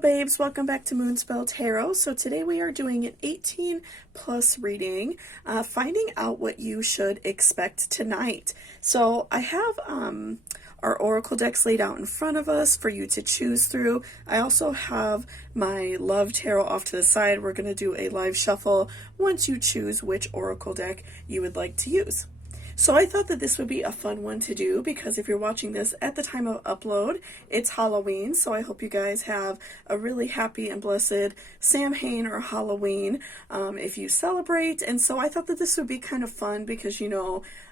Hello babes, welcome back to Moonspell Tarot. So today we are doing an 18 plus reading, finding out what you should expect tonight. So I have our oracle decks laid out in front of us for you to choose through. I also have my love tarot off to the side. We're going to do a live shuffle once you choose which oracle deck you would like to use. So I thought that this would be a fun one to do because if you're watching this at the time of upload, it's Halloween. So I hope you guys have a really happy and blessed Samhain or Halloween if you celebrate. And so I thought that this would be kind of fun because,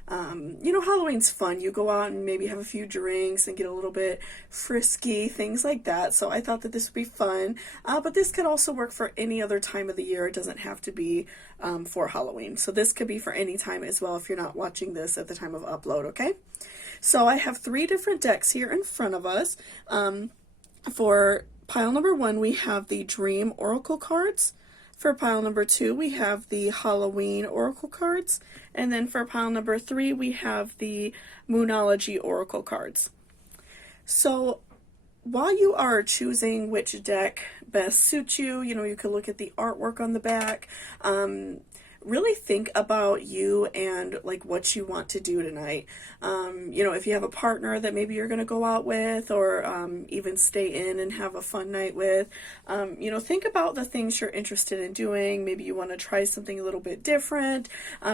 Halloween's fun. You go out and maybe have a few drinks and get a little bit frisky, things like that. So I thought that this would be fun. But this could also work for any other time of the year. It doesn't have to be for Halloween. So this could be for any time as well if you're not watching this at the time of upload, okay? So I have 3 different decks here in front of us. For pile number 1, we have the Dream Oracle cards. For pile number 2, we have the Halloween Oracle cards. And then for pile number 3, we have the Moonology Oracle cards. So while you are choosing which deck best suits you, you can look at the artwork on the back. Really think about you and like what you want to do tonight. If you have a partner that maybe you're going to go out with or even stay in and have a fun night with, think about the things you're interested in doing. Maybe you want to try something a little bit different.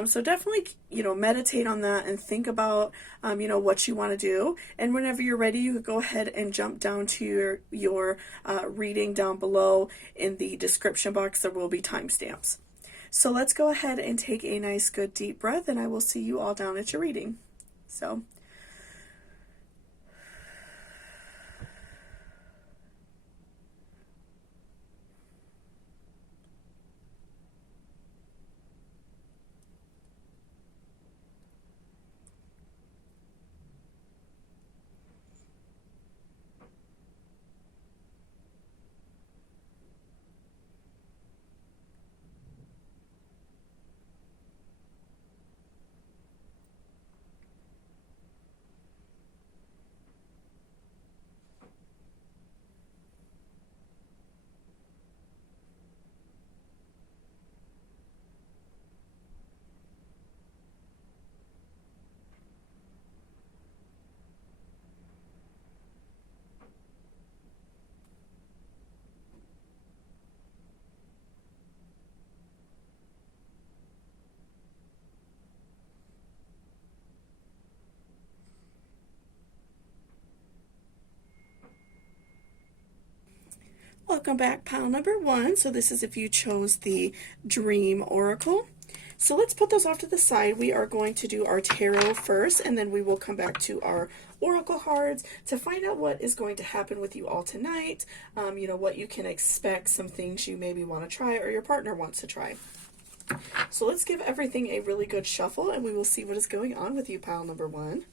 So definitely, meditate on that and think about, what you want to do. And whenever you're ready, you could go ahead and jump down to your reading down below. In the description box, there will be timestamps. So let's go ahead and take a nice good deep breath and I will see you all down at your reading. So welcome back, pile number 1. So this is if you chose the Dream Oracle. So let's put those off to the side. We are going to do our tarot first, and then we will come back to our oracle cards to find out what is going to happen with you all tonight. What you can expect, some things you maybe want to try or your partner wants to try. So let's give everything a really good shuffle, and we will see what is going on with you, pile number 1.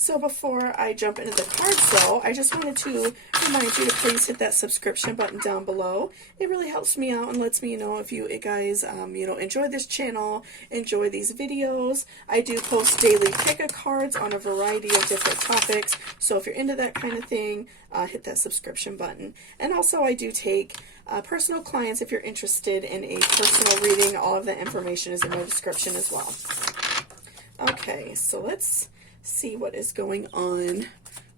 So before I jump into the cards though, I just wanted to remind you to please hit that subscription button down below. It really helps me out and lets me know if you guys, enjoy this channel, enjoy these videos. I do post daily pick-a-cards on a variety of different topics. So if you're into that kind of thing, hit that subscription button. And also I do take personal clients if you're interested in a personal reading. All of that information is in the description as well. Okay, so let's see what is going on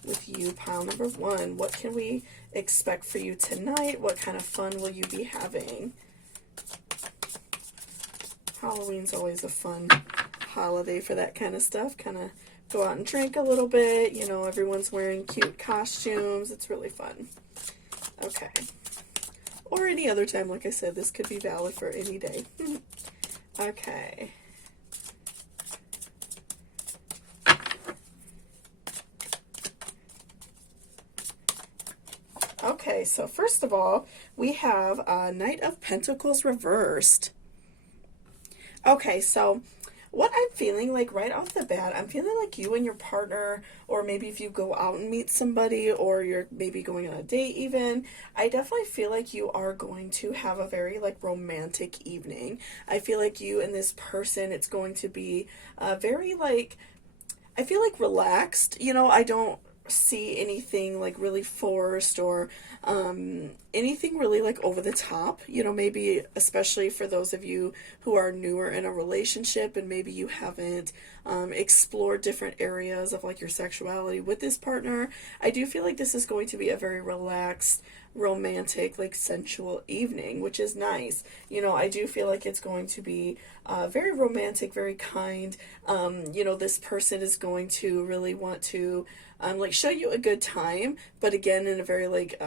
with you, pile number 1. What can we expect for you tonight? What kind of fun will you be having? Halloween's always a fun holiday for that kind of stuff. Kind of go out and drink a little bit. Everyone's wearing cute costumes. It's really fun. Okay. Or any other time, like I said, this could be valid for any day. Okay. Okay, so first of all, we have Knight of Pentacles reversed. Okay, so what I'm feeling like right off the bat, I'm feeling like you and your partner, or maybe if you go out and meet somebody, or you're maybe going on a date even, I definitely feel like you are going to have a very romantic evening. I feel like you and this person, it's going to be very I feel like relaxed. I don't see anything like really forced or anything really like over the top. You know, maybe especially for those of you who are newer in a relationship and maybe you haven't explored different areas of like your sexuality with this partner. I do feel like this is going to be a very relaxed, romantic, like sensual evening, which is nice. You know, I do feel like it's going to be very romantic, very kind. You know, this person is going to really want to like show you a good time, but again in a very like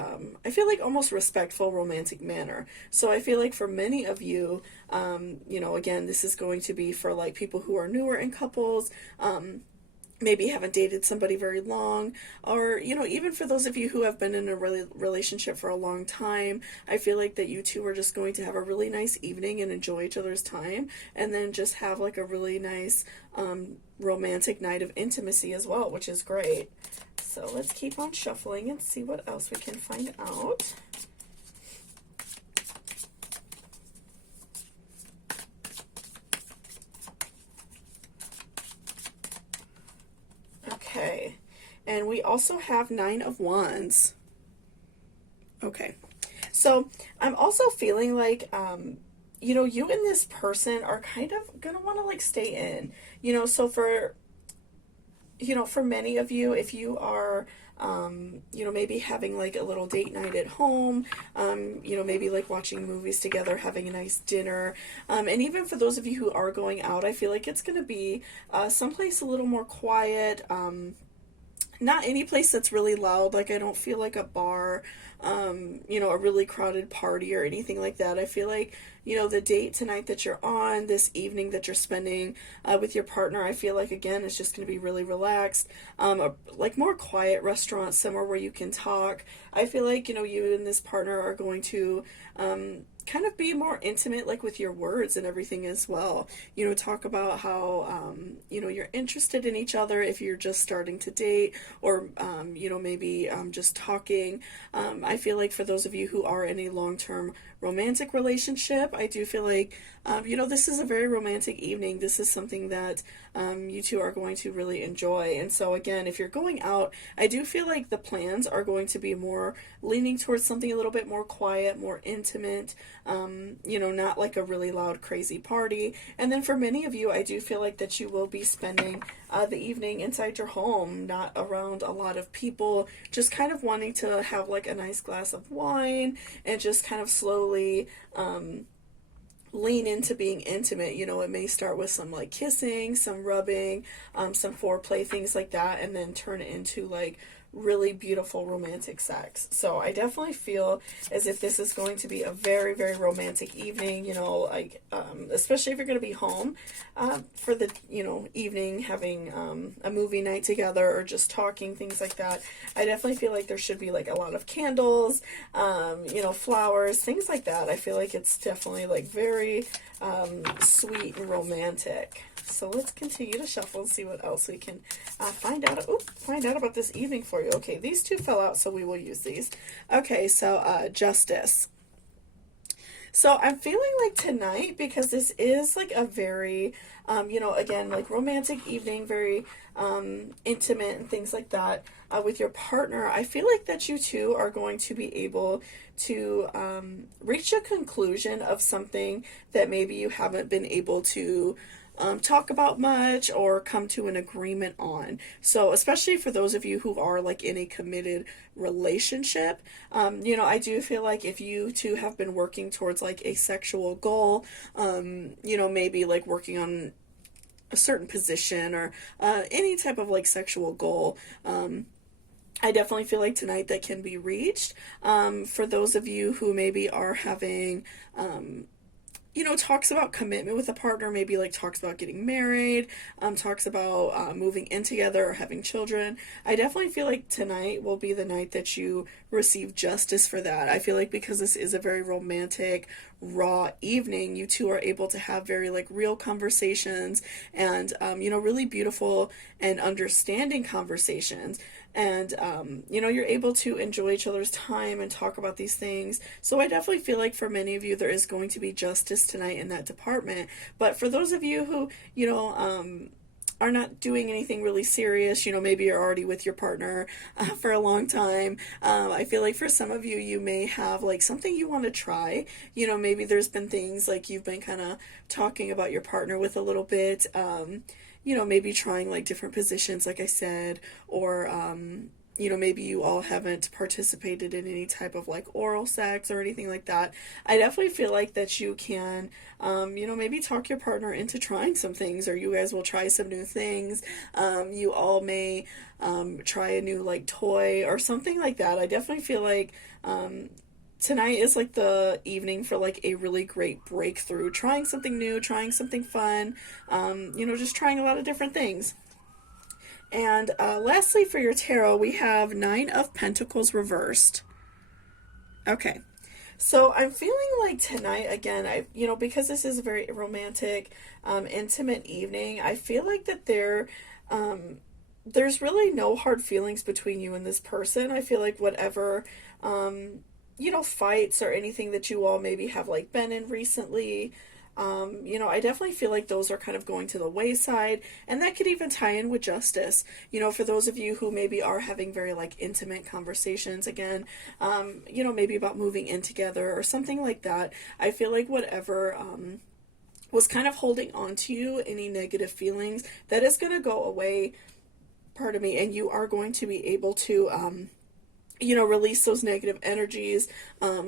I feel like almost respectful, romantic manner. So I feel like for many of you, you know, again, this is going to be for like people who are newer in couples. Maybe haven't dated somebody very long, or you know, even for those of you who have been in a relationship for a long time, I feel like that you two are just going to have a really nice evening and enjoy each other's time, and then just have like a really nice romantic night of intimacy as well, which is great. So let's keep on shuffling and see what else we can find out. Okay, and we also have 9 of Wands. Okay, so I'm also feeling like, you know, you and this person are kind of gonna want to like stay in, you know, so for, you know, for many of you, if you are, you know, maybe having like a little date night at home, you know, maybe like watching movies together, having a nice dinner, and even for those of you who are going out, I feel like it's going to be someplace a little more quiet, not any place that's really loud. Like I don't feel like a bar, you know, a really crowded party or anything like that. I feel like, you know, the date tonight that you're on, this evening that you're spending with your partner, I feel like again it's just going to be really relaxed, like more quiet restaurant, somewhere where you can talk. I feel like, you know, you and this partner are going to kind of be more intimate, like with your words and everything as well. You know, talk about how, you know, you're interested in each other if you're just starting to date, or, you know, maybe just talking. I feel like for those of you who are in a long-term romantic relationship, I do feel like, you know, this is a very romantic evening. This is something that you two are going to really enjoy. And so again, if you're going out, I do feel like the plans are going to be more leaning towards something a little bit more quiet, more intimate, you know, not like a really loud, crazy party. And then for many of you, I do feel like that you will be spending the evening inside your home, not around a lot of people, just kind of wanting to have like a nice glass of wine and just kind of slowly lean into being intimate. You know, it may start with some like kissing, some rubbing, some foreplay, things like that, and then turn it into like really beautiful romantic sex. So I definitely feel as if this is going to be a very, very romantic evening, you know, like especially if you're going to be home for the, you know, evening, having a movie night together or just talking, things like that. I definitely feel like there should be like a lot of candles, you know, flowers, things like that. I feel like it's definitely like very sweet and romantic. So let's continue to shuffle and see what else we can find out. Find out about this evening for you. Okay, these two fell out, so we will use these. Okay, so Justice. So I'm feeling like tonight, because this is like a very, you know, again, like romantic evening, very intimate and things like that with your partner. I feel like that you two are going to be able to reach a conclusion of something that maybe you haven't been able to talk about much or come to an agreement on. So especially for those of you who are like in a committed relationship, you know, I do feel like if you two have been working towards like a sexual goal, you know, maybe like working on a certain position or any type of like sexual goal, I definitely feel like tonight that can be reached. For those of you who maybe are having you know, talks about commitment with a partner, maybe like talks about getting married, talks about moving in together or having children. I definitely feel like tonight will be the night that you receive justice for that. I feel like because this is a very romantic, raw evening, you two are able to have very like real conversations and, you know, really beautiful and understanding conversations. And, you know, you're able to enjoy each other's time and talk about these things. So I definitely feel like for many of you, there is going to be justice tonight in that department. But for those of you who, you know, are not doing anything really serious. Maybe you're already with your partner for a long time. I feel like for some of you, you may have like something you want to try. Maybe there's been things like you've been kind of talking about your partner with a little bit. Maybe trying like different positions, like I said, or maybe you all haven't participated in any type of like oral sex or anything like that. I definitely feel like that you can, maybe talk your partner into trying some things, or you guys will try some new things. You all may try a new like toy or something like that. I definitely feel like tonight is like the evening for like a really great breakthrough, trying something new, trying something fun, just trying a lot of different things. And lastly, for your tarot, we have Nine of Pentacles reversed. Okay. So I'm feeling like tonight, again, because this is a very romantic, intimate evening, I feel like that there's really no hard feelings between you and this person. I feel like whatever, fights or anything that you all maybe have like been in recently, I definitely feel like those are kind of going to the wayside, and that could even tie in with justice. For those of you who maybe are having very like intimate conversations again, maybe about moving in together or something like that. I feel like whatever, was kind of holding on to you, any negative feelings, that is going to go away, pardon me, and you are going to be able to, release those negative energies.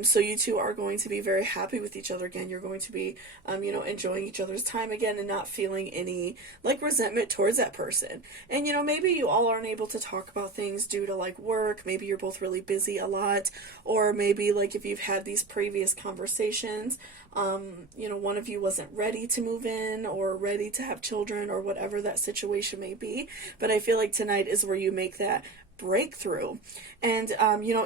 So you two are going to be very happy with each other again. You're going to be, enjoying each other's time again and not feeling any like resentment towards that person. And, maybe you all aren't able to talk about things due to like work. Maybe you're both really busy a lot, or maybe like if you've had these previous conversations, one of you wasn't ready to move in or ready to have children or whatever that situation may be. But I feel like tonight is where you make that breakthrough. And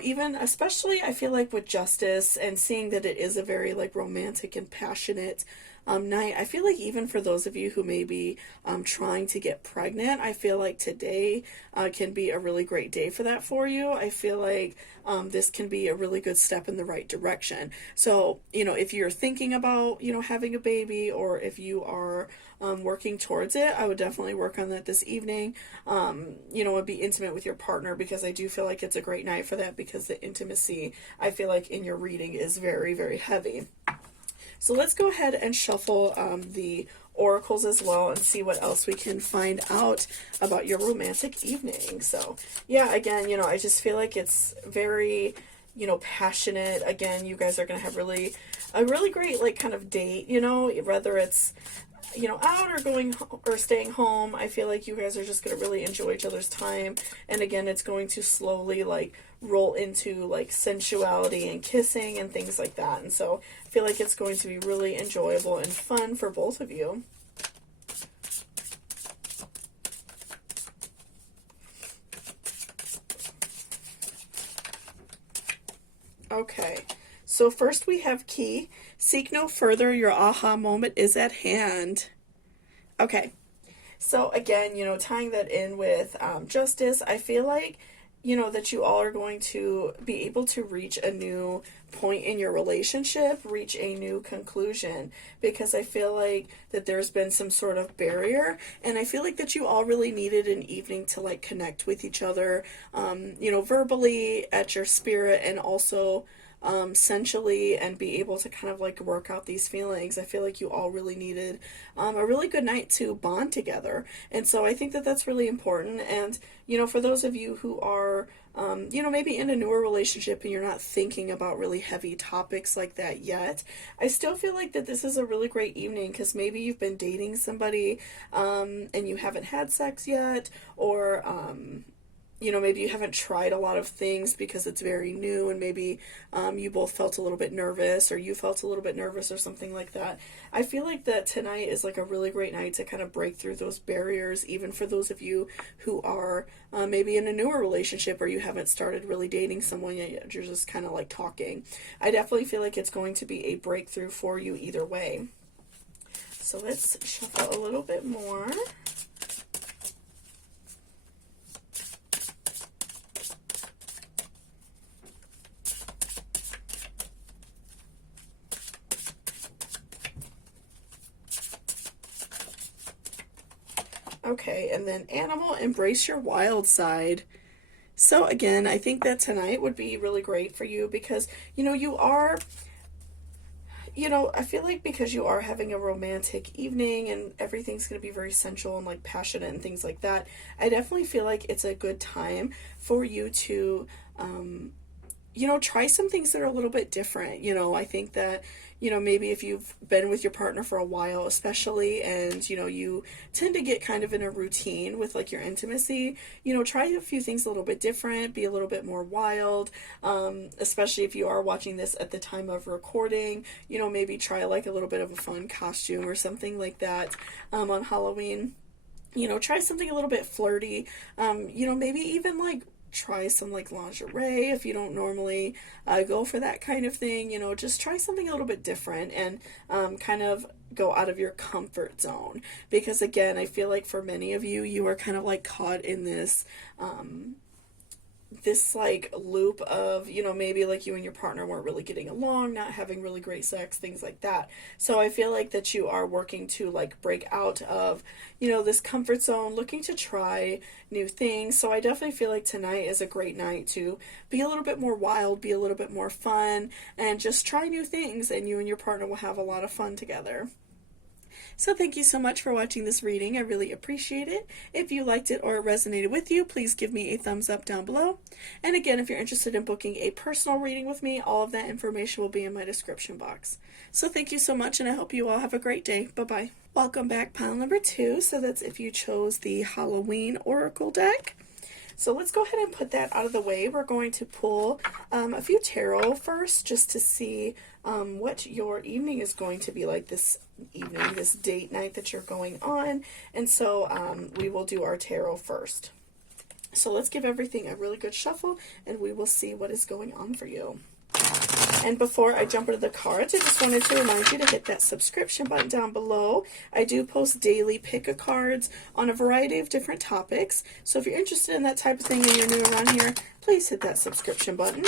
even especially I feel like with justice and seeing that it is a very like romantic and passionate night, I feel like even for those of you who may be trying to get pregnant, I feel like today can be a really great day for that for you. I feel like this can be a really good step in the right direction. So if you're thinking about having a baby, or if you are working towards it, I would definitely work on that this evening. And be intimate with your partner, because I do feel like it's a great night for that, because the intimacy, I feel like in your reading, is very, very heavy. So let's go ahead and shuffle the oracles as well and see what else we can find out about your romantic evening. So yeah, again, I just feel like it's very, passionate. Again, you guys are going to have a really great like kind of date, whether it's out or going or staying home. I feel like you guys are just going to really enjoy each other's time. And again, it's going to slowly like roll into like sensuality and kissing and things like that. And so I feel like it's going to be really enjoyable and fun for both of you. Okay, so first we have Key. Seek no further, your aha moment is at hand. Okay, so again, tying that in with justice, I feel like, that you all are going to be able to reach a new point in your relationship, reach a new conclusion, because I feel like that there's been some sort of barrier, and I feel like that you all really needed an evening to like connect with each other, verbally, at your spirit, and also sensually, and be able to kind of like work out these feelings. I feel like you all really needed a really good night to bond together, and so I think that that's really important. And for those of you who are maybe in a newer relationship and you're not thinking about really heavy topics like that yet, I still feel like that this is a really great evening, because maybe you've been dating somebody and you haven't had sex yet, or maybe you haven't tried a lot of things because it's very new, and maybe you both felt a little bit nervous, or you felt a little bit nervous or something like that. I feel like that tonight is like a really great night to kind of break through those barriers, even for those of you who are maybe in a newer relationship, or you haven't started really dating someone yet, you're just kind of like talking. I definitely feel like it's going to be a breakthrough for you either way. So let's shuffle a little bit more. Okay, and then animal, embrace your wild side. So again, I think that tonight would be really great for you because, you are, I feel like because you are having a romantic evening and everything's going to be very sensual and like passionate and things like that, I definitely feel like it's a good time for you to, try some things that are a little bit different. I think that, maybe if you've been with your partner for a while, especially, and, you tend to get kind of in a routine with like your intimacy, try a few things a little bit different, be a little bit more wild, especially if you are watching this at the time of recording, maybe try like a little bit of a fun costume or something like that, on Halloween. Try something a little bit flirty, maybe even like try some like lingerie if you don't normally go for that kind of thing. Just try something a little bit different and kind of go out of your comfort zone, because again, I feel like for many of you, you are kind of like caught in this like loop of, maybe like you and your partner weren't really getting along, not having really great sex, things like that. So I feel like that you are working to like break out of, this comfort zone, looking to try new things. So I definitely feel like tonight is a great night to be a little bit more wild, be a little bit more fun, and just try new things, and you and your partner will have a lot of fun together. So thank you so much for watching this reading. I really appreciate it. If you liked it or it resonated with you, please give me a thumbs up down below. And again, if you're interested in booking a personal reading with me, all of that information will be in my description box. So thank you so much, and I hope you all have a great day. Bye-bye. Welcome back, pile number 2. So that's if you chose the Halloween Oracle deck. So let's go ahead and put that out of the way. We're going to pull a few tarot first, just to see what your evening is going to be like this evening, this date night that you're going on. And so we will do our tarot first. So let's give everything a really good shuffle, and we will see what is going on for you. And before I jump into the cards, I just wanted to remind you to hit that subscription button down below. I do post daily pick-a-cards on a variety of different topics. So if you're interested in that type of thing and you're new around here, please hit that subscription button.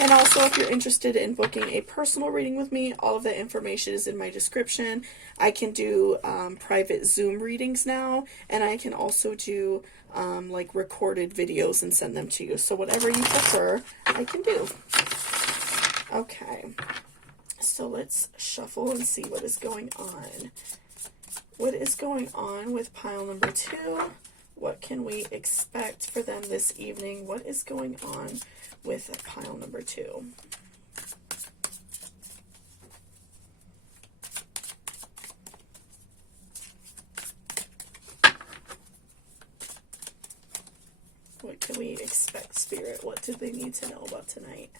And also, if you're interested in booking a personal reading with me, all of that information is in my description. I can do private Zoom readings now, and I can also do like recorded videos and send them to you. So whatever you prefer, I can do. Okay, so let's shuffle and see what is going on. What is going on with pile number 2? What can we expect for them this evening? What is going on with pile number 2? What can we expect, Spirit? What do they need to know about tonight?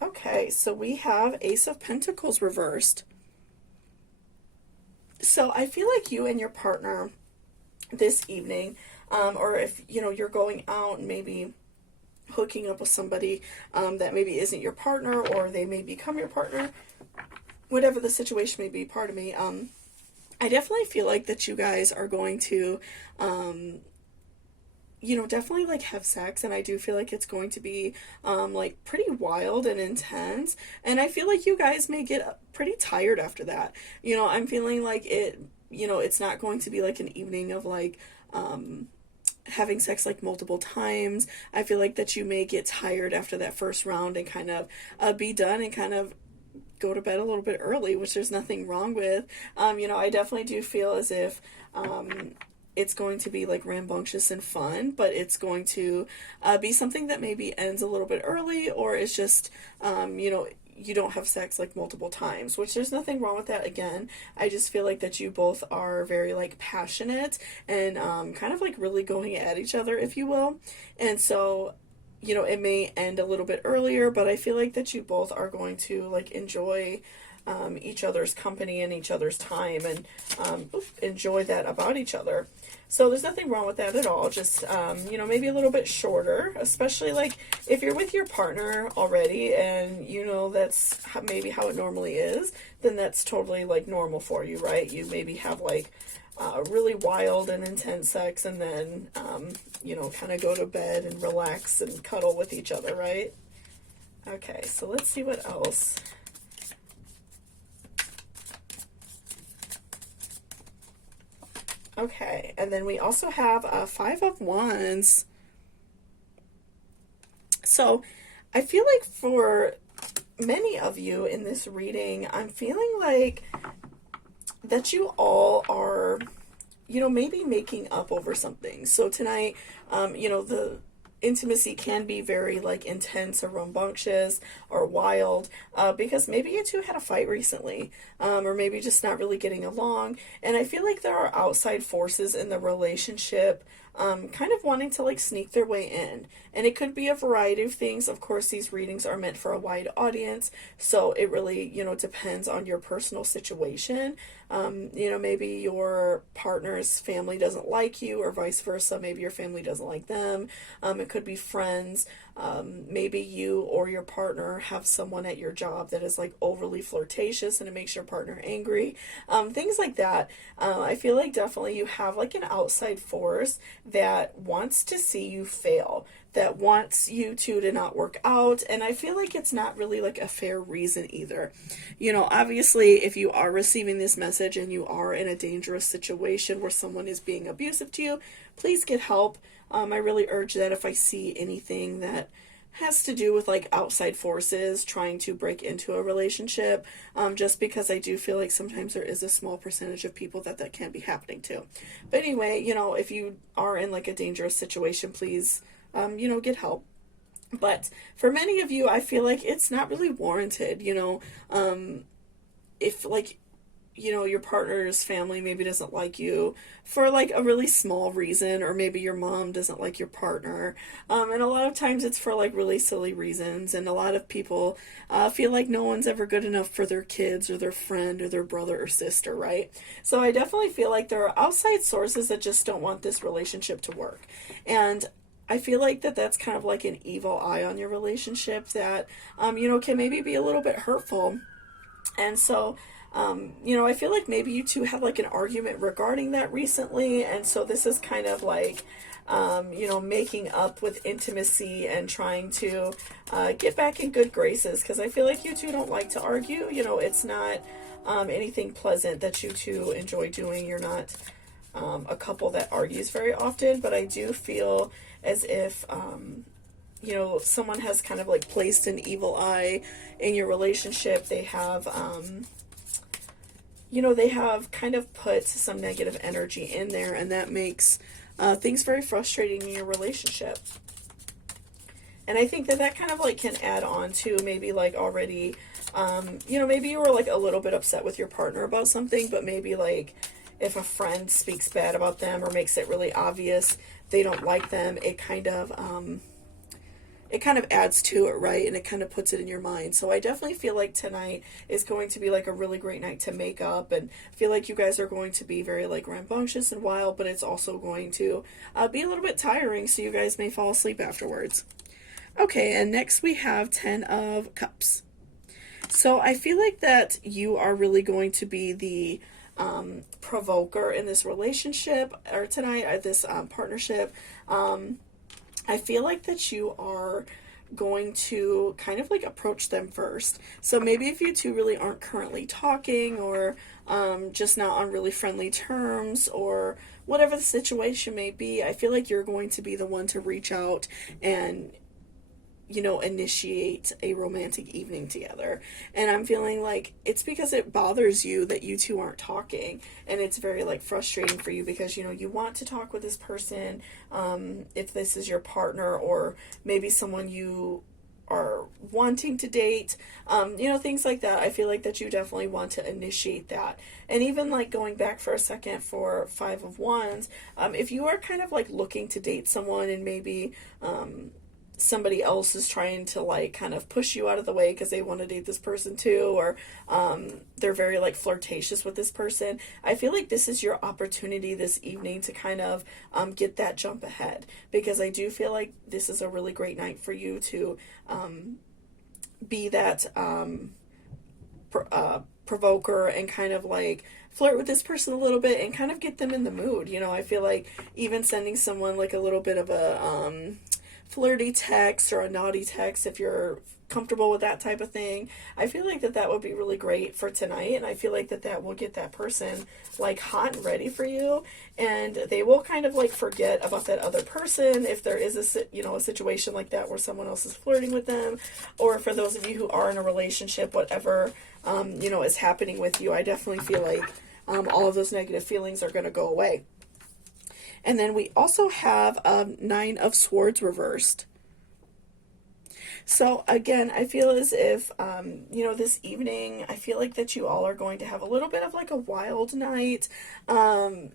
Okay, so we have Ace of Pentacles reversed. So I feel like you and your partner this evening, or if, you're going out and maybe hooking up with somebody that maybe isn't your partner, or they may become your partner, whatever the situation may be, pardon me, I definitely feel like that you guys are going to, definitely like have sex, and I do feel like it's going to be like pretty wild and intense, and I feel like you guys may get pretty tired after that. I'm feeling like it's not going to be like an evening of like having sex like multiple times. I feel like that you may get tired after that first round and kind of be done and kind of go to bed a little bit early, which there's nothing wrong with. I definitely do feel as if it's going to be like rambunctious and fun, but it's going to be something that maybe ends a little bit early, or is just, you don't have sex like multiple times, which there's nothing wrong with that. Again, I just feel like that you both are very like passionate and kind of like really going at each other, if you will. And so, it may end a little bit earlier, but I feel like that you both are going to like enjoy each other's company and each other's time, and enjoy that about each other. So there's nothing wrong with that at all. Just, maybe a little bit shorter, especially like if you're with your partner already and that's maybe how it normally is, then that's totally like normal for you, right? You maybe have like really wild and intense sex, and then, kind of go to bed and relax and cuddle with each other, right? Okay, so let's see what else. Okay, and then we also have a Five of Wands. So I feel like for many of you in this reading, I'm feeling like that you all are, maybe making up over something. So tonight, the intimacy can be very like intense or rambunctious or wild, because maybe you two had a fight recently, or maybe just not really getting along. And I feel like there are outside forces in the relationship, kind of wanting to like sneak their way in. And it could be a variety of things. Of course, these readings are meant for a wide audience, so it really, depends on your personal situation. Maybe your partner's family doesn't like you, or vice versa. Maybe your family doesn't like them. It could be friends. Maybe you or your partner have someone at your job that is like overly flirtatious and it makes your partner angry. Things like that. I feel like definitely you have like an outside force that wants to see you fail, that wants you two to not work out. And I feel like it's not really like a fair reason either. Obviously, if you are receiving this message and you are in a dangerous situation where someone is being abusive to you, please get help. I really urge that if I see anything that has to do with like outside forces trying to break into a relationship, just because I do feel like sometimes there is a small percentage of people that can be happening to. But anyway, if you are in like a dangerous situation, please, get help. But for many of you, I feel like it's not really warranted. If like, your partner's family maybe doesn't like you for like a really small reason, or maybe your mom doesn't like your partner. And a lot of times it's for like really silly reasons. And a lot of people feel like no one's ever good enough for their kids or their friend or their brother or sister, right? So I definitely feel like there are outside sources that just don't want this relationship to work. And I feel like that's kind of like an evil eye on your relationship that, can maybe be a little bit hurtful. And so, I feel like maybe you two had like an argument regarding that recently. And so this is kind of like, making up with intimacy and trying to get back in good graces. Because I feel like you two don't like to argue. It's not anything pleasant that you two enjoy doing. You're not a couple that argues very often. But I do feel as if, someone has kind of like placed an evil eye in your relationship. They have, they have kind of put some negative energy in there, and that makes things very frustrating in your relationship. And I think that kind of like can add on to maybe like already, maybe you were like a little bit upset with your partner about something, but maybe like if a friend speaks bad about them or makes it really obvious they don't like them, it kind of adds to it, right? And it kind of puts it in your mind. So I definitely feel like tonight is going to be like a really great night to make up, and I feel like you guys are going to be very like rambunctious and wild, but it's also going to be a little bit tiring, so you guys may fall asleep afterwards. Okay, and next we have 10 of Cups. So I feel like that you are really going to be the provoker in this relationship, or tonight, or this partnership. I feel like that you are going to kind of like approach them first. So maybe if you two really aren't currently talking, or just not on really friendly terms, or whatever the situation may be, I feel like you're going to be the one to reach out and initiate a romantic evening together. And I'm feeling like it's because it bothers you that you two aren't talking, and it's very like frustrating for you because you want to talk with this person, if this is your partner, or maybe someone you are wanting to date, things like that. I feel like that you definitely want to initiate that. And even like going back for a second for Five of Wands, if you are kind of like looking to date someone, and maybe somebody else is trying to like kind of push you out of the way because they want to date this person too, or they're very like flirtatious with this person, I feel like this is your opportunity this evening to kind of get that jump ahead, because I do feel like this is a really great night for you to be that provoker and kind of like flirt with this person a little bit and kind of get them in the mood. I feel like even sending someone like a little bit of a flirty text or a naughty text if you're comfortable with that type of thing. I feel like that would be really great for tonight, and I feel like that will get that person like hot and ready for you, and they will kind of like forget about that other person if there is a situation like that where someone else is flirting with them, or for those of you who are in a relationship, whatever is happening with you. I definitely feel like all of those negative feelings are going to go away. And then we also have 9 of Swords reversed. So again, I feel as if, this evening, I feel like that you all are going to have a little bit of like a wild night. I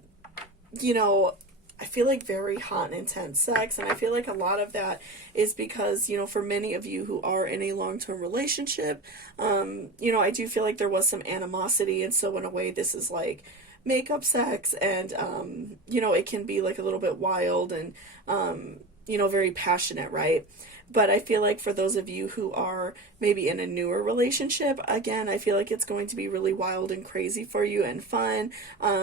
feel like very hot and intense sex. And I feel like a lot of that is because, for many of you who are in a long-term relationship, I do feel like there was some animosity. And so in a way, this is like makeup sex, and it can be like a little bit wild and very passionate, right? But I feel like for those of you who are maybe in a newer relationship, again, I feel like it's going to be really wild and crazy for you and fun,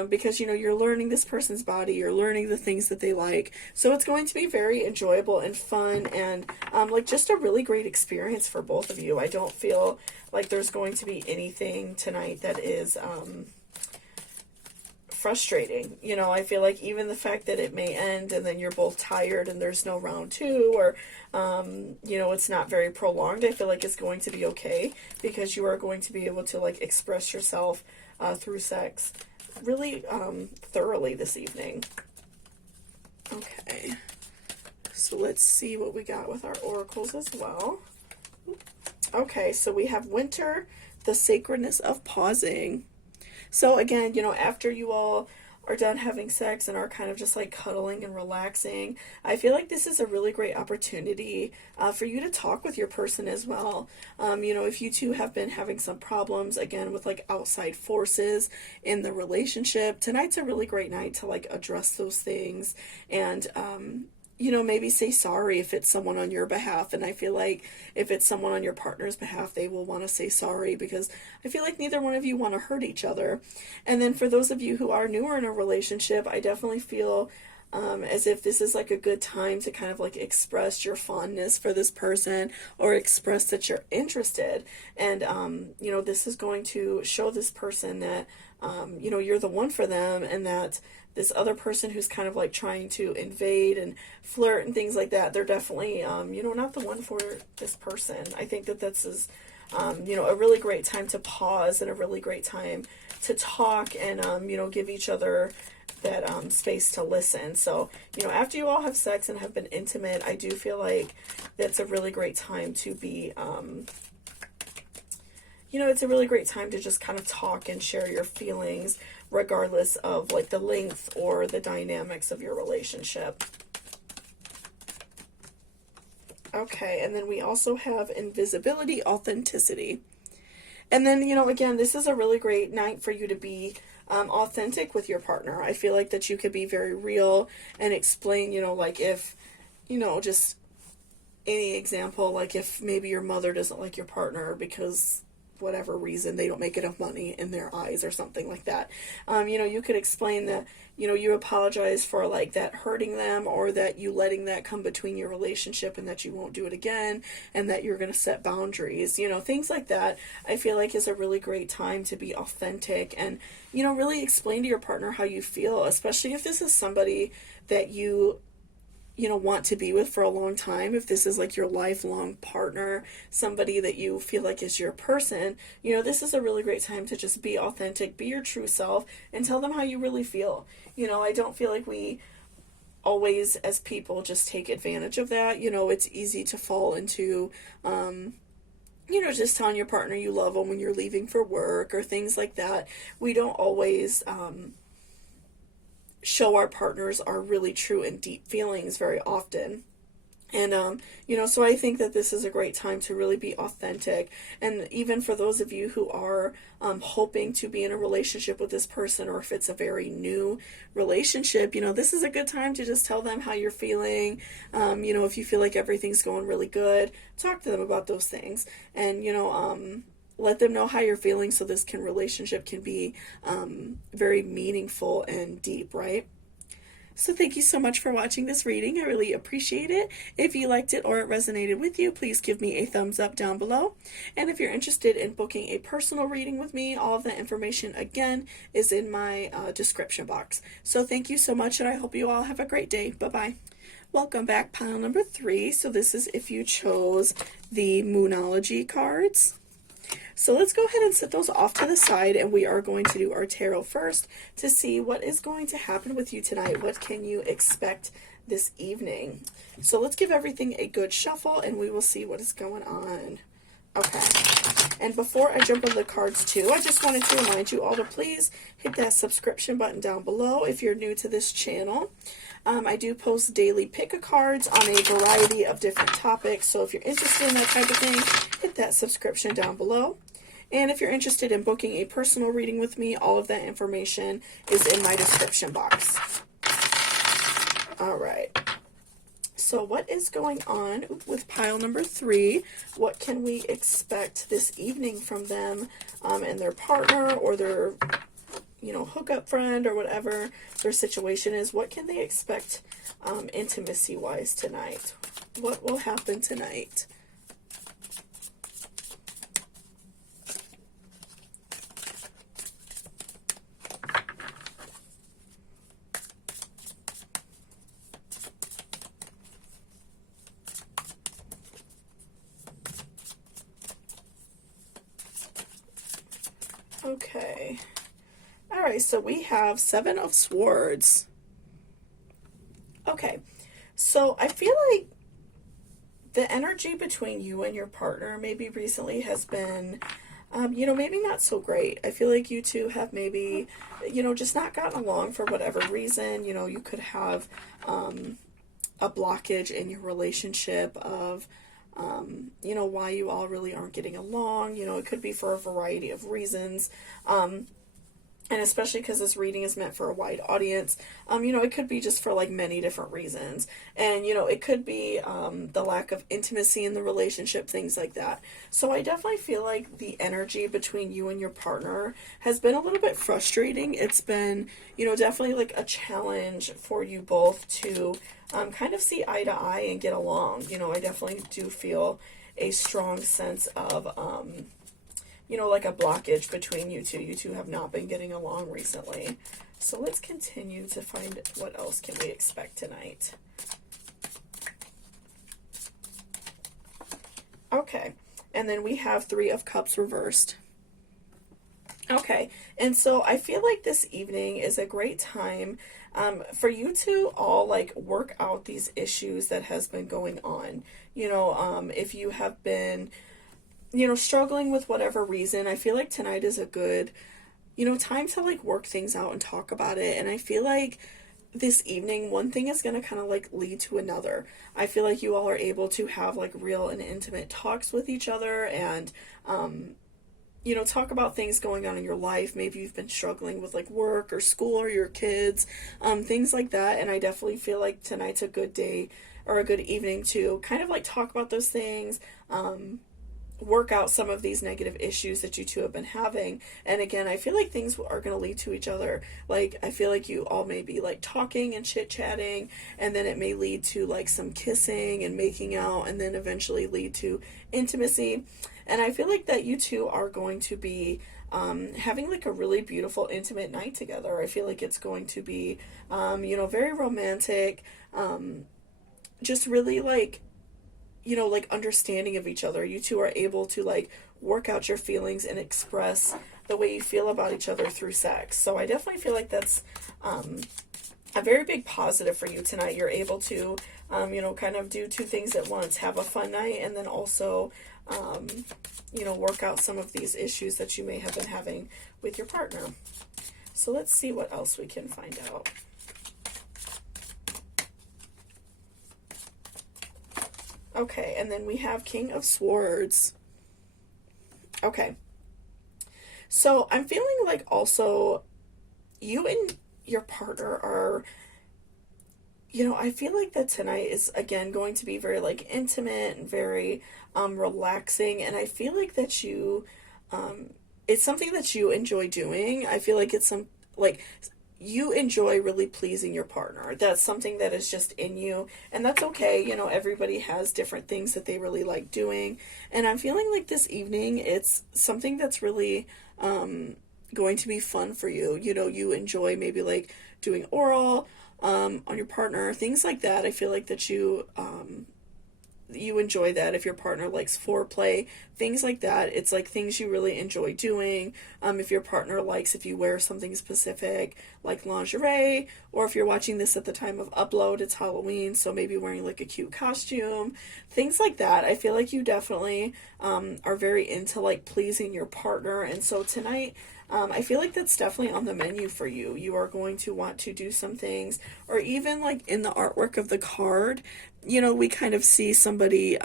because you're learning this person's body, you're learning the things that they like, so it's going to be very enjoyable and fun, and like just a really great experience for both of you. I don't feel like there's going to be anything tonight that is frustrating. I feel like even the fact that it may end and then you're both tired and there's no round 2, or it's not very prolonged, I feel like it's going to be okay, because you are going to be able to like express yourself through sex really thoroughly this evening. Okay, so let's see what we got with our oracles as well. Okay, so we have Winter, the sacredness of pausing. So again, after you all are done having sex and are kind of just like cuddling and relaxing, I feel like this is a really great opportunity for you to talk with your person as well. If you two have been having some problems, again, with like outside forces in the relationship, tonight's a really great night to like address those things, and maybe say sorry if it's someone on your behalf. And I feel like if it's someone on your partner's behalf, they will want to say sorry, because I feel like neither one of you want to hurt each other. And then for those of you who are newer in a relationship, I definitely feel as if this is like a good time to kind of like express your fondness for this person, or express that you're interested. And, this is going to show this person that, you're the one for them, and that this other person who's kind of like trying to invade and flirt and things like that, they're definitely, not the one for this person. I think that this is, a really great time to pause, and a really great time to talk, and, give each other that space to listen. So, after you all have sex and have been intimate, I do feel like that's a really great time to be, it's a really great time to just kind of talk and share your feelings, regardless of like the length or the dynamics of your relationship. Okay, and then we also have invisibility, authenticity. And then, again, this is a really great night for you to be authentic with your partner. I feel like that you could be very real and explain, like if, just any example, like if maybe your mother doesn't like your partner because whatever reason they don't make enough money in their eyes or something like that. You could explain that, you apologize for like that hurting them, or that you letting that come between your relationship, and that you won't do it again, and that you're going to set boundaries, things like that. I feel like is a really great time to be authentic and, really explain to your partner how you feel, especially if this is somebody that you want to be with for a long time. If this is like your lifelong partner, somebody that you feel like is your person, this is a really great time to just be authentic, be your true self, and tell them how you really feel. I don't feel like we always, as people, just take advantage of that. It's easy to fall into, just telling your partner you love them when you're leaving for work or things like that. We don't always, show our partners our really true and deep feelings very often. And, so I think that this is a great time to really be authentic. And even for those of you who are hoping to be in a relationship with this person, or if it's a very new relationship, this is a good time to just tell them how you're feeling. If you feel like everything's going really good, talk to them about those things. And, let them know how you're feeling, so this relationship can be very meaningful and deep, right? So thank you so much for watching this reading. I really appreciate it. If you liked it or it resonated with you, please give me a thumbs up down below. And if you're interested in booking a personal reading with me, all of the information again is in my description box. So thank you so much, and I hope you all have a great day. Bye-bye. Welcome back, pile number 3. So this is if you chose the Moonology cards. So let's go ahead and set those off to the side, and we are going to do our tarot first to see what is going to happen with you tonight. What can you expect this evening? So let's give everything a good shuffle, and we will see what is going on. Okay, and before I jump into the cards too, I just wanted to remind you all to please hit that subscription button down below if you're new to this channel. I do post daily pick-a-cards on a variety of different topics, so if you're interested in that type of thing, hit that subscription down below. And if you're interested in booking a personal reading with me, all of that information is in my description box. All right. So what is going on with pile number 3? What can we expect this evening from them and their partner or their, hookup friend or whatever their situation is? What can they expect intimacy-wise tonight? What will happen tonight? Okay. All right, so we have 7 of Swords. Okay, so I feel like the energy between you and your partner maybe recently has been, maybe not so great. I feel like you two have maybe, just not gotten along for whatever reason. You could have a blockage in your relationship of, why you all really aren't getting along. It could be for a variety of reasons. And especially because this reading is meant for a wide audience, it could be just for like many different reasons. And, it could be the lack of intimacy in the relationship, things like that. So I definitely feel like the energy between you and your partner has been a little bit frustrating. It's been, definitely like a challenge for you both to kind of see eye to eye and get along. I definitely do feel a strong sense of, like a blockage between you two. You two have not been getting along recently. So let's continue to find what else can we expect tonight. Okay, and then we have 3 of Cups reversed. Okay, and so I feel like this evening is a great time for you to all like work out these issues that has been going on. If you have been struggling with whatever reason, I feel like tonight is a good, time to like work things out and talk about it. And I feel like this evening, one thing is going to kind of like lead to another. I feel like you all are able to have like real and intimate talks with each other and, talk about things going on in your life. Maybe you've been struggling with like work or school or your kids, things like that. And I definitely feel like tonight's a good day or a good evening to kind of like talk about those things, work out some of these negative issues that you two have been having. And again, I feel like things are going to lead to each other. Like, I feel like you all may be like talking and chit-chatting, and then it may lead to like some kissing and making out, and then eventually lead to intimacy. And I feel like that you two are going to be having like a really beautiful intimate night together. I feel like it's going to be very romantic, just really like like understanding of each other. You two are able to like work out your feelings and express the way you feel about each other through sex. So I definitely feel like that's a very big positive for you tonight. You're able to, kind of do 2 things at once, have a fun night, and then also, work out some of these issues that you may have been having with your partner. So let's see what else we can find out. Okay, and then we have King of Swords. Okay. So I'm feeling like also you and your partner are, I feel like that tonight is, again, going to be very like intimate and very relaxing. And I feel like that you, it's something that you enjoy doing. I feel like it's you enjoy really pleasing your partner. That's something that is just in you, and that's okay. You know, everybody has different things that they really like doing, and I'm feeling like this evening it's something that's really going to be fun for you. You know, you enjoy maybe like doing oral on your partner, things like that. I feel like that you enjoy that. If your partner likes foreplay, things like that, it's like things you really enjoy doing. If your partner likes, if you wear something specific like lingerie, or if you're watching this at the time of upload, it's Halloween, so maybe wearing like a cute costume, things like that. I feel like you definitely are very into like pleasing your partner, and so tonight I feel like that's definitely on the menu for you. You are going to want to do some things, or even like in the artwork of the card, you know, we kind of see somebody,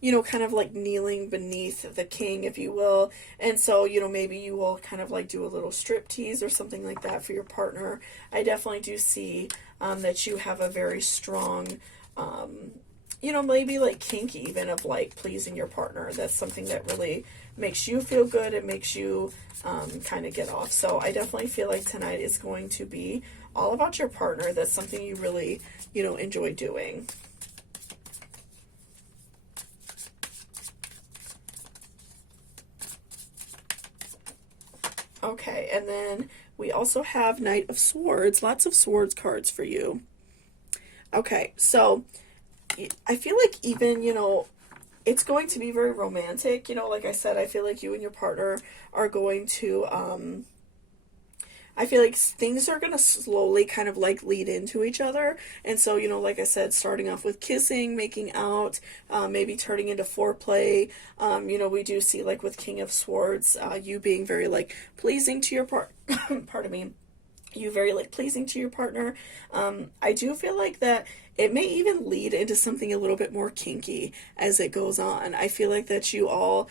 you know, kind of like kneeling beneath the king, if you will. And so, you know, maybe you will kind of like do a little strip tease or something like that for your partner. I definitely do see that you have a very strong, you know, maybe like kink even of like pleasing your partner. That's something that really makes you feel good. It makes you kind of get off. So I definitely feel like tonight is going to be all about your partner. That's something you really, you know, enjoy doing. Okay, and then we also have Knight of Swords, lots of swords cards for you. Okay, so I feel like even, you know, it's going to be very romantic. You know, like I said, I feel like you and your partner are going to, I feel like things are going to slowly kind of like lead into each other. And so, you know, like I said, starting off with kissing, making out, maybe turning into foreplay. You know, we do see like with King of Swords, you being very like pleasing to your pardon me, you very like pleasing to your partner. I do feel like that it may even lead into something a little bit more kinky as it goes on. I feel like that you all,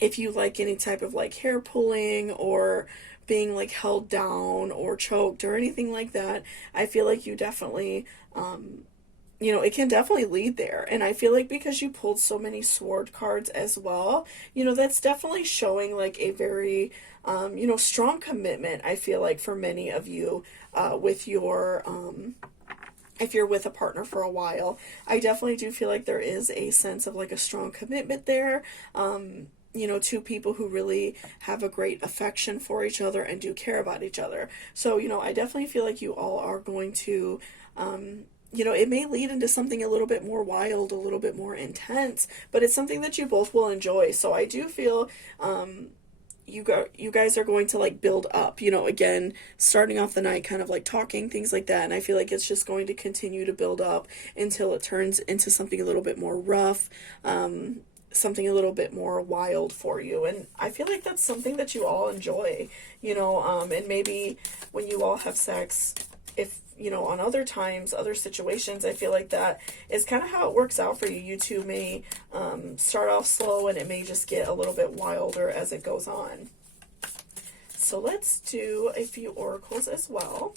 if you like any type of like hair pulling or being like held down or choked or anything like that, I feel like you definitely, you know, it can definitely lead there. And I feel like because you pulled so many sword cards as well, you know, that's definitely showing like a very, you know, strong commitment, I feel like, for many of you with your, if you're with a partner for a while. I definitely do feel like there is a sense of like a strong commitment there. You know, two people who really have a great affection for each other and do care about each other. So, you know, I definitely feel like you all are going to, you know, it may lead into something a little bit more wild, a little bit more intense, but it's something that you both will enjoy. So I do feel, you guys are going to like build up, you know, again, starting off the night kind of like talking, things like that. And I feel like it's just going to continue to build up until it turns into something a little bit more rough, something a little bit more wild for you. And I feel like that's something that you all enjoy, you know, and maybe when you all have sex, if, you know, on other times, other situations, I feel like that is kind of how it works out for you. You two may start off slow and it may just get a little bit wilder as it goes on. So let's do a few oracles as well.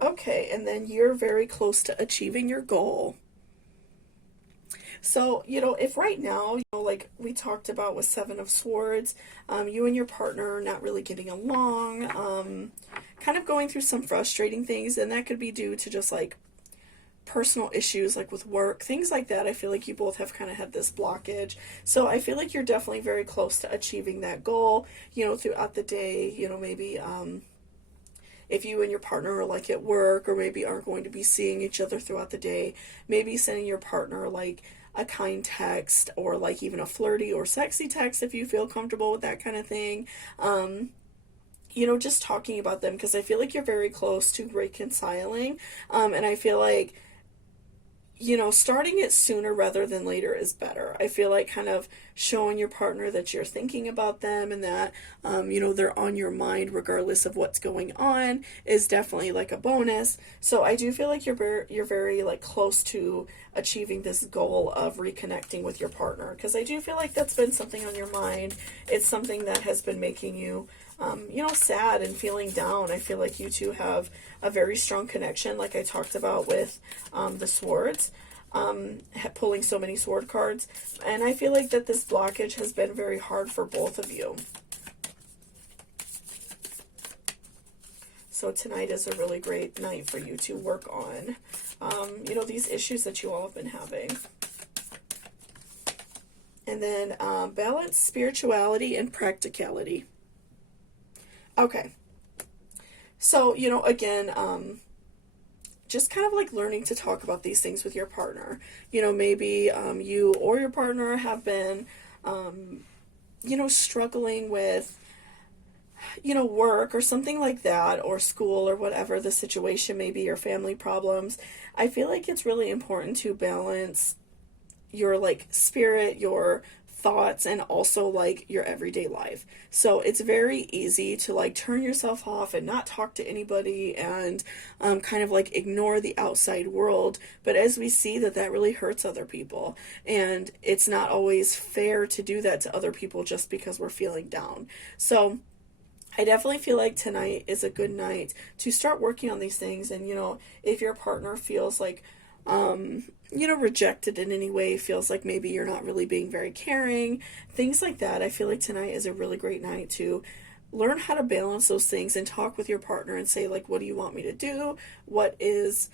Okay, and then you're very close to achieving your goal. So, you know, if right now, you know, like we talked about with Seven of Swords, you and your partner are not really getting along, kind of going through some frustrating things, and that could be due to just like personal issues, like with work, things like that. I feel like you both have kind of had this blockage. So I feel like you're definitely very close to achieving that goal, you know, throughout the day. You know, maybe, if you and your partner are like at work or maybe aren't going to be seeing each other throughout the day, maybe sending your partner like a kind text or like even a flirty or sexy text if you feel comfortable with that kind of thing. You know, just talking about them, because I feel like you're very close to reconciling. And I feel like, you know, starting it sooner rather than later is better. I feel like kind of showing your partner that you're thinking about them and that, you know, they're on your mind regardless of what's going on is definitely like a bonus. So I do feel like you're very like close to achieving this goal of reconnecting with your partner, because I do feel like that's been something on your mind. It's something that has been making you sad and feeling down. I feel like you two have a very strong connection, like I talked about with the swords, pulling so many sword cards. And I feel like that this blockage has been very hard for both of you. So tonight is a really great night for you to work on, these issues that you all have been having. And then balance spirituality and practicality. Okay. So, again, just kind of like learning to talk about these things with your partner. Maybe you or your partner have been, struggling with, work or something like that, or school, or whatever the situation may be, or family problems. I feel like it's really important to balance your like spirit, your thoughts, and also like your everyday life. So it's very easy to like turn yourself off and not talk to anybody, and kind of like ignore the outside world. But as we see that really hurts other people, and it's not always fair to do that to other people just because we're feeling down. So I definitely feel like tonight is a good night to start working on these things. And, if your partner feels like, rejected in any way, feels like maybe you're not really being very caring, things like that, I feel like tonight is a really great night to learn how to balance those things and talk with your partner and say, like, what do you want me to do? What is,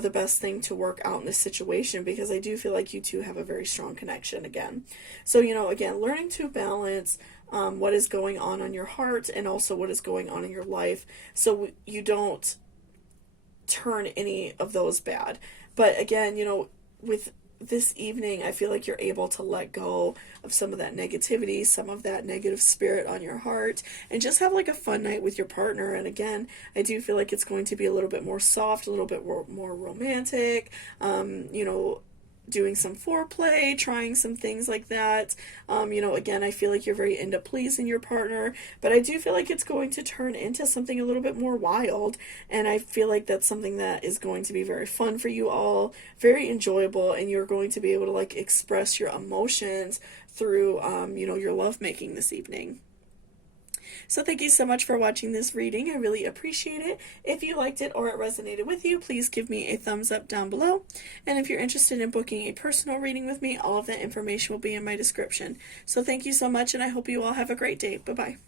the best thing to work out in this situation? Because I do feel like you two have a very strong connection again. So, again, learning to balance what is going on your heart and also what is going on in your life, so you don't turn any of those bad. But again, with this evening, I feel like you're able to let go of some of that negativity, some of that negative spirit on your heart, and just have like a fun night with your partner. And again, I do feel like it's going to be a little bit more soft, a little bit more romantic, doing some foreplay, trying some things like that. Again, I feel like you're very into pleasing your partner, but I do feel like it's going to turn into something a little bit more wild, and I feel like that's something that is going to be very fun for you all, very enjoyable, and you're going to be able to like express your emotions through, your lovemaking this evening. So thank you so much for watching this reading. I really appreciate it. If you liked it or it resonated with you, please give me a thumbs up down below. And if you're interested in booking a personal reading with me, all of that information will be in my description. So thank you so much, and I hope you all have a great day. Bye-bye.